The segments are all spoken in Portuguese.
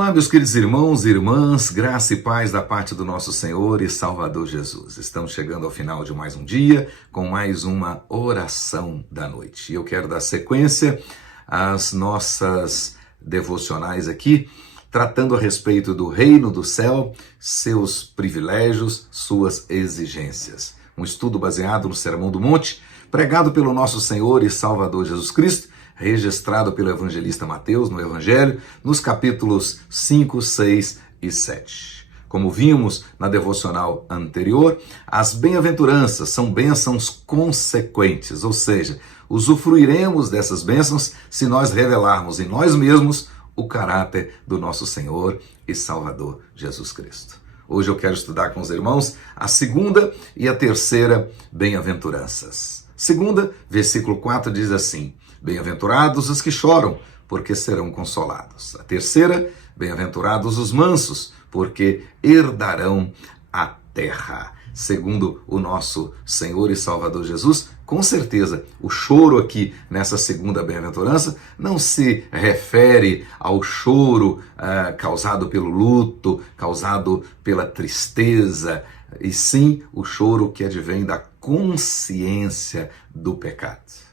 Olá, meus queridos irmãos e irmãs, graça e paz da parte do nosso Senhor e Salvador Jesus. Estamos chegando ao final de mais um dia, com mais uma oração da noite. E eu quero dar sequência às nossas devocionais aqui, tratando a respeito do reino do céu, seus privilégios, suas exigências. Um estudo baseado no Sermão do Monte, pregado pelo nosso Senhor e Salvador Jesus Cristo, registrado pelo evangelista Mateus no Evangelho, nos capítulos 5, 6 e 7. Como vimos na devocional anterior, as bem-aventuranças são bênçãos consequentes, ou seja, usufruiremos dessas bênçãos se nós revelarmos em nós mesmos o caráter do nosso Senhor e Salvador Jesus Cristo. Hoje eu quero estudar com os irmãos a segunda e a terceira bem-aventuranças. Segunda, versículo 4 diz assim: bem-aventurados os que choram, porque serão consolados. A terceira, bem-aventurados os mansos, porque herdarão a terra. Segundo o nosso Senhor e Salvador Jesus, com certeza o choro aqui nessa segunda bem-aventurança não se refere ao choro causado pelo luto, causado pela tristeza, e sim o choro que advém da consciência do pecado.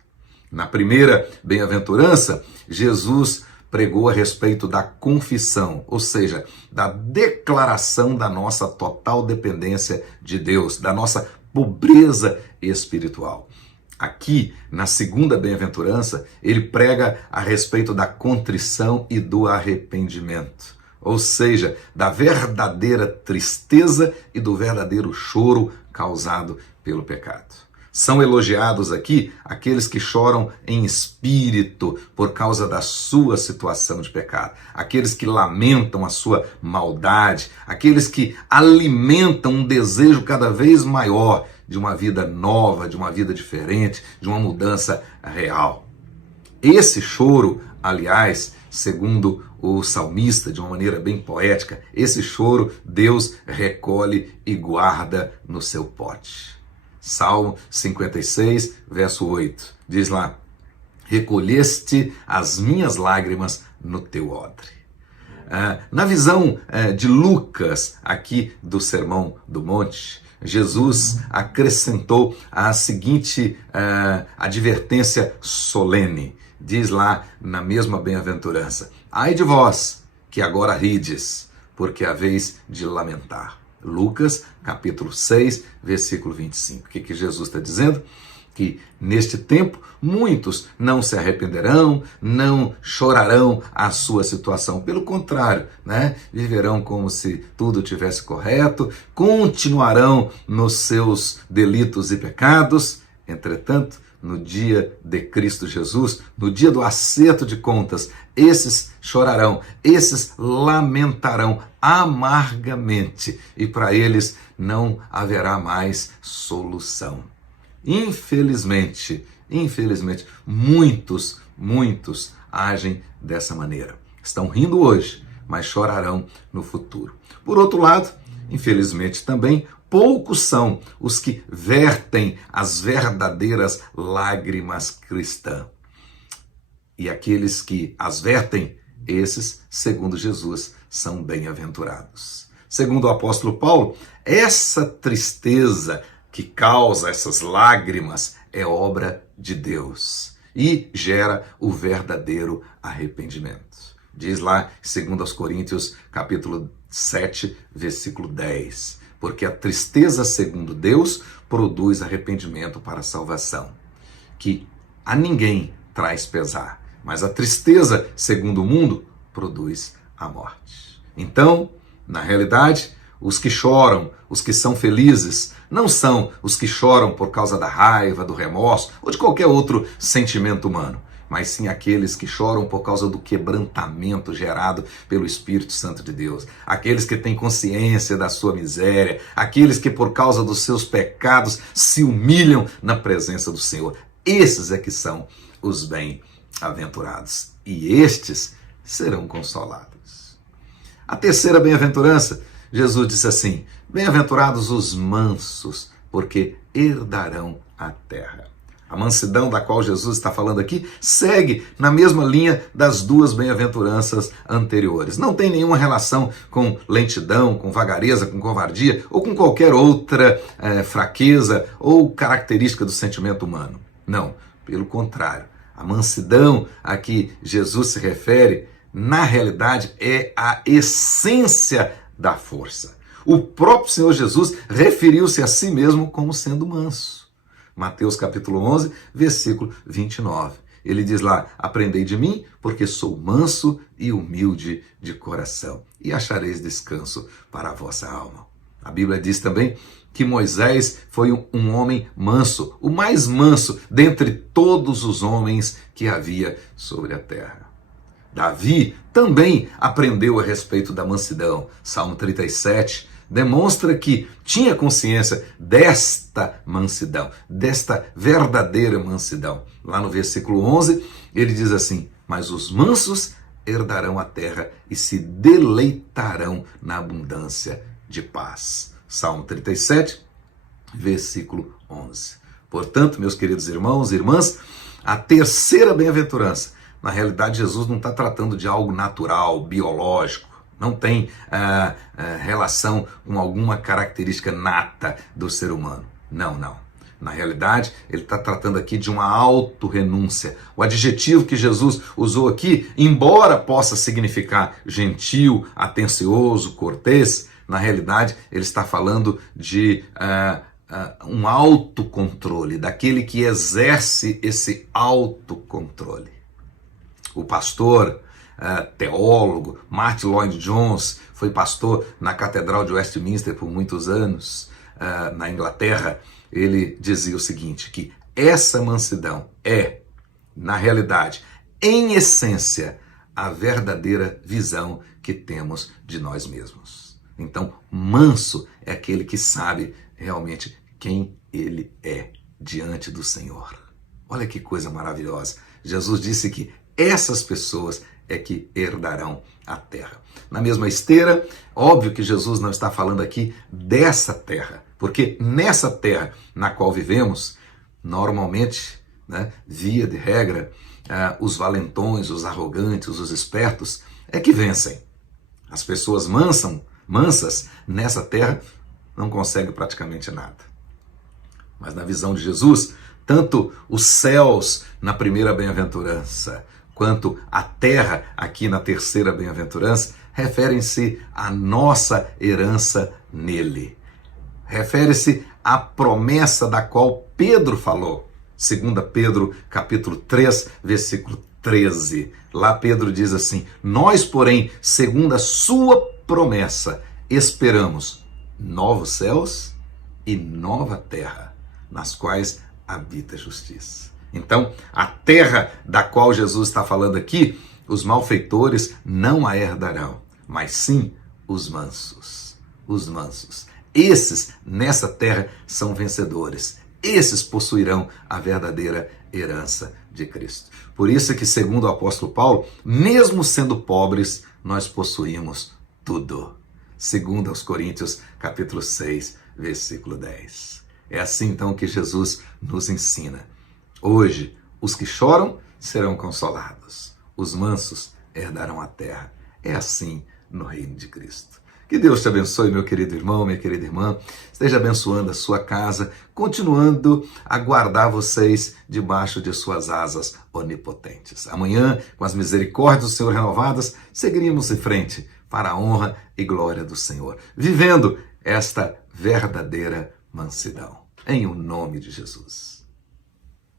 Na primeira bem-aventurança, Jesus pregou a respeito da confissão, ou seja, da declaração da nossa total dependência de Deus, da nossa pobreza espiritual. Aqui, na segunda bem-aventurança, ele prega a respeito da contrição e do arrependimento, ou seja, da verdadeira tristeza e do verdadeiro choro causado pelo pecado. São elogiados aqui aqueles que choram em espírito por causa da sua situação de pecado, aqueles que lamentam a sua maldade, aqueles que alimentam um desejo cada vez maior de uma vida nova, de uma vida diferente, de uma mudança real. Esse choro, aliás, segundo o salmista, de uma maneira bem poética, esse choro Deus recolhe e guarda no seu pote. Salmo 56, verso 8, diz lá: recolheste as minhas lágrimas no teu odre. Na visão de Lucas, aqui do Sermão do Monte, Jesus acrescentou a seguinte advertência solene. Diz lá na mesma bem-aventurança: ai de vós, que agora rides, porque haveis de lamentar. Lucas, capítulo 6, versículo 25. O que Jesus está dizendo? Que neste tempo muitos não se arrependerão, não chorarão a sua situação. Pelo contrário, viverão como se tudo tivesse correto, continuarão nos seus delitos e pecados. Entretanto, no dia de Cristo Jesus, no dia do acerto de contas, esses chorarão, esses lamentarão amargamente, e para eles não haverá mais solução. Infelizmente, muitos agem dessa maneira. Estão rindo hoje, mas chorarão no futuro. Por outro lado, infelizmente também, poucos são os que vertem as verdadeiras lágrimas cristãs. E aqueles que as vertem, esses, segundo Jesus, são bem-aventurados. Segundo o apóstolo Paulo, essa tristeza que causa essas lágrimas é obra de Deus e gera o verdadeiro arrependimento. Diz lá, segundo aos Coríntios, capítulo 7, versículo 10. Porque a tristeza, segundo Deus, produz arrependimento para a salvação, que a ninguém traz pesar, mas a tristeza, segundo o mundo, produz a morte. Então, na realidade, os que choram, os que são felizes, não são os que choram por causa da raiva, do remorso ou de qualquer outro sentimento humano, mas sim aqueles que choram por causa do quebrantamento gerado pelo Espírito Santo de Deus, aqueles que têm consciência da sua miséria, aqueles que por causa dos seus pecados se humilham na presença do Senhor. Esses é que são os bem-aventurados, e estes serão consolados. A terceira bem-aventurança, Jesus disse assim: bem-aventurados os mansos, porque herdarão a terra. A mansidão da qual Jesus está falando aqui segue na mesma linha das duas bem-aventuranças anteriores. Não tem nenhuma relação com lentidão, com vagareza, com covardia ou com qualquer outra fraqueza ou característica do sentimento humano. Não, pelo contrário. A mansidão a que Jesus se refere, na realidade, é a essência da força. O próprio Senhor Jesus referiu-se a si mesmo como sendo manso. Mateus capítulo 11, versículo 29. Ele diz lá, aprendei de mim, porque sou manso e humilde de coração, e achareis descanso para a vossa alma. A Bíblia diz também que Moisés foi um homem manso, o mais manso dentre todos os homens que havia sobre a terra. Davi também aprendeu a respeito da mansidão. Salmo 37 demonstra que tinha consciência desta mansidão, desta verdadeira mansidão. Lá no versículo 11, ele diz assim, mas os mansos herdarão a terra e se deleitarão na abundância de paz. Salmo 37, versículo 11. Portanto, meus queridos irmãos e irmãs, a terceira bem-aventurança, na realidade, Jesus não está tratando de algo natural, biológico, não tem relação com alguma característica nata do ser humano. Não. Na realidade, ele está tratando aqui de uma autorrenúncia. O adjetivo que Jesus usou aqui, embora possa significar gentil, atencioso, cortês, na realidade, ele está falando de um autocontrole, daquele que exerce esse autocontrole. O pastor, teólogo, Martin Lloyd-Jones, foi pastor na Catedral de Westminster por muitos anos, na Inglaterra. Ele dizia o seguinte, que essa mansidão é, na realidade, em essência, a verdadeira visão que temos de nós mesmos. Então, manso é aquele que sabe realmente quem ele é diante do Senhor. Olha que coisa maravilhosa. Jesus disse que essas pessoas é que herdarão a terra. Na mesma esteira, óbvio que Jesus não está falando aqui dessa terra, porque nessa terra na qual vivemos, normalmente, via de regra, os valentões, os arrogantes, os espertos, é que vencem. As pessoas mansas nessa terra não conseguem praticamente nada. Mas na visão de Jesus, tanto os céus na primeira bem-aventurança, quanto a terra aqui na terceira bem-aventurança, referem-se à nossa herança nele. Refere-se à promessa da qual Pedro falou. 2 Pedro capítulo 3, versículo 13. Lá Pedro diz assim, nós, porém, segundo a sua promessa, esperamos novos céus e nova terra, nas quais habita a justiça. Então, a terra da qual Jesus está falando aqui, os malfeitores não a herdarão, mas sim os mansos. Os mansos. Esses, nessa terra, são vencedores. Esses possuirão a verdadeira herança de Cristo. Por isso é que, segundo o apóstolo Paulo, mesmo sendo pobres, nós possuímos tudo. Segundo aos Coríntios, capítulo 6, versículo 10. É assim, então, que Jesus nos ensina. Hoje, os que choram serão consolados. Os mansos herdarão a terra. É assim no reino de Cristo. Que Deus te abençoe, meu querido irmão, minha querida irmã. Esteja abençoando a sua casa, continuando a guardar vocês debaixo de suas asas onipotentes. Amanhã, com as misericórdias do Senhor renovadas, seguiríamos em frente para a honra e glória do Senhor, vivendo esta verdadeira mansidão. Em o nome de Jesus.